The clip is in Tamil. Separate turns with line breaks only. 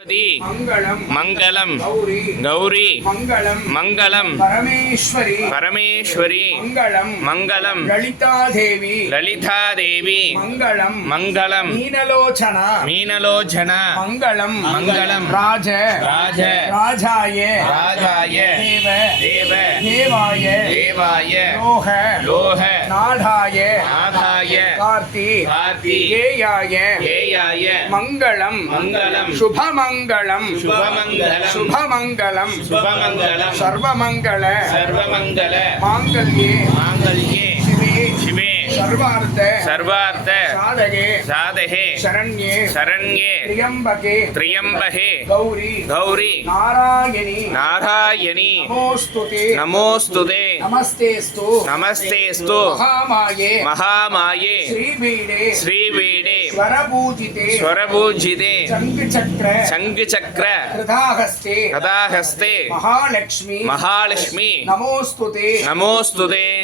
பதி
மங்களம்
மங்களம்
கௌரி
கௌரி
மங்களம்
மங்களம்
பரமேஸ்வரி
பரமேஸ்வரி
மங்களம்
மங்களம்
லலிதா தேவி
லலிதா தேவி
மங்களம்
மங்களம்
மீனலோச்சனா
மீனலோச்சன
மங்களம்
மங்களம்
ராஜ
ராஜ
ராஜாய
ராஜாய
தேவ
தேவ
தேவாய
தேவாய
லோக
லோக
நாடாய
நாதாய
கார்த்தி
கார்த்தி
கேயாய
ஏயாய
மங்களம்
மங்களம்
சுபமங்களம்
சுபமங்களம்
சுபமங்களம்
சுபமங்களம்
சர்வமங்கள.
சர்வமங்கள.
மாங்கல்யே.
மாங்கல்யே.
சிவே.
சிவே.
சர்வார்த்த.
சர்வார்த்த.
சாதகே.
சாதகே.
சரண்யே.
சரண்யே.
திரியம்பகே.
திரியம்பகே.
கௌரி.
கௌரி.
நாராயணி.
நாராயணி.
நமோஸ்துதே.
நமோஸ்துதே.
நமஸ்தேஸ்து.
நமஸ்தேஸ்து.
மகாமாயே.
மகாமாயே.
ஸ்ரீபீடே.
ஸ்ரீவீடே
ஸ்வரபூஜிதே. சங்கு சக்கர
கதாஹஸ்தே
மகாலட்சுமி.
மகாலட்சுமி.
நமோஸ்துதே.
நமோஸ்துதே.